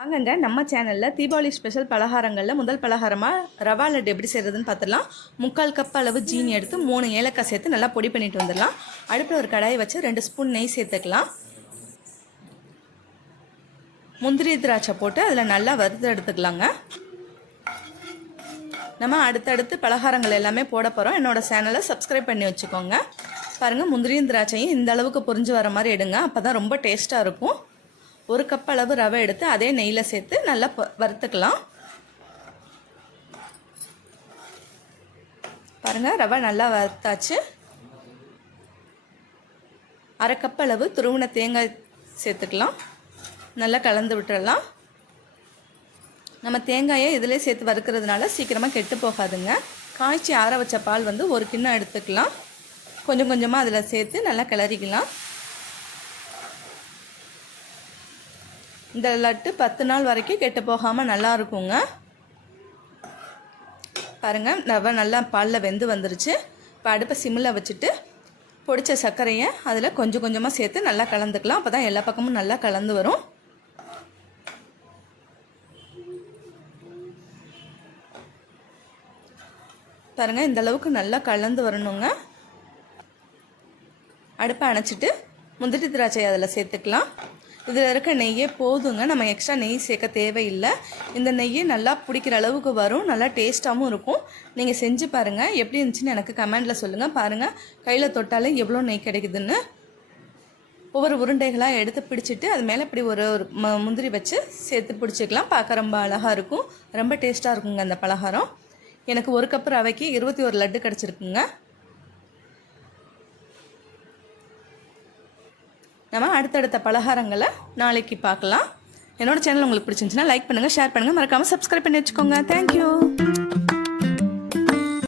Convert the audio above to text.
வாங்கங்க நம்ம சேனலில் தீபாவளி ஸ்பெஷல் பலகாரங்களில் முதல் பலகாரமாக ரவா லட்டு எப்படி செய்கிறதுன்னு பார்த்துடலாம். 3/4 கப் அளவு ஜீனி எடுத்து 3 ஏலக்காய் சேர்த்து நல்லா பொடி பண்ணிட்டு வந்துடலாம். அடுப்பில் ஒரு கடாயை வச்சு 2 ஸ்பூன் நெய் சேர்த்துக்கலாம். முந்திரி திராட்சை போட்டு அதில் நல்லா வறுத்து எடுத்துக்கலாங்க. நம்ம அடுத்தடுத்து பலகாரங்கள் எல்லாமே போட போகிறோம். என்னோடய சேனலை சப்ஸ்கிரைப் பண்ணி வச்சுக்கோங்க. பாருங்கள், முந்திரியும் திராட்சையும் இந்த அளவுக்கு பொரிஞ்சு வர மாதிரி எடுங்க. அப்போ தான் ரொம்ப டேஸ்ட்டாக இருக்கும். 1 கப் அளவு ரவை எடுத்து அதே நெய்யில் சேர்த்து நல்லா வறுத்துக்கலாம். பாருங்கள், ரவை நல்லா வறுத்தாச்சு. 1/2 கப் அளவு துருவின தேங்காய் சேர்த்துக்கலாம். நல்லா கலந்து விட்டுடலாம். நம்ம தேங்காயை இதிலே சேர்த்து வறுக்கிறதுனால சீக்கிரமாக கெட்டு போகாதுங்க. காய்ச்சி ஆற வச்ச பால் 1 கிண்ணம் எடுத்துக்கலாம். கொஞ்சம் கொஞ்சமாக அதில் சேர்த்து நல்லா கிளறிக்கலாம். இந்த லட்டு 10 நாள் வரைக்கும் கெட்டு போகாமல் நல்லா இருக்குங்க. பாருங்கள், ரவை நல்லா பாலில் வெந்து வந்துருச்சு. இப்போ அடுப்பை சிம்மில் வச்சுட்டு பொடிச்ச சர்க்கரையை அதில் கொஞ்சம் கொஞ்சமாக சேர்த்து நல்லா கலந்துக்கலாம். அப்போ தான் எல்லா பக்கமும் நல்லா கலந்து வரும். பாருங்கள், இந்த அளவுக்கு நல்லா கலந்து வரணுங்க. அடுப்பை அணைச்சிட்டு முந்திரி திராட்சை அதில் சேர்த்துக்கலாம். இதில் இருக்க நெய்யே போதுங்க, நம்ம எக்ஸ்ட்ரா நெய் சேர்க்க தேவையில்லை. இந்த நெய்யை நல்லா பிடிக்கிற அளவுக்கு வரும், நல்லா டேஸ்ட்டாகவும் இருக்கும். நீங்கள் செஞ்சு பாருங்கள், எப்படி இருந்துச்சுன்னு எனக்கு கமெண்டில் சொல்லுங்கள். பாருங்கள், கையில் தொட்டாலே எவ்வளோ நெய் கிடைக்குதுன்னு. ஒவ்வொரு உருண்டைகளாக எடுத்து பிடிச்சிட்டு அது மேலே இப்படி ஒரு முந்திரி வச்சு சேர்த்து பிடிச்சிக்கலாம். பார்க்க ரொம்ப அழகாக இருக்கும், ரொம்ப டேஸ்ட்டாக இருக்குங்க அந்த பலகாரம். எனக்கு 1 கப் ரவைக்கு 21 லட்டு கிடச்சிருக்குங்க. நம்ம அடுத்தடுத்த பலகாரங்களை நாளைக்கு பார்க்கலாம். என்னோடய சேனல் உங்களுக்கு பிடிச்சிருந்துச்சுன்னா லைக் பண்ணுங்கள், ஷேர் பண்ணுங்கள், மறக்காமல் சப்ஸ்கிரைப் பண்ணி வச்சுக்கோங்க. தேங்க்யூ.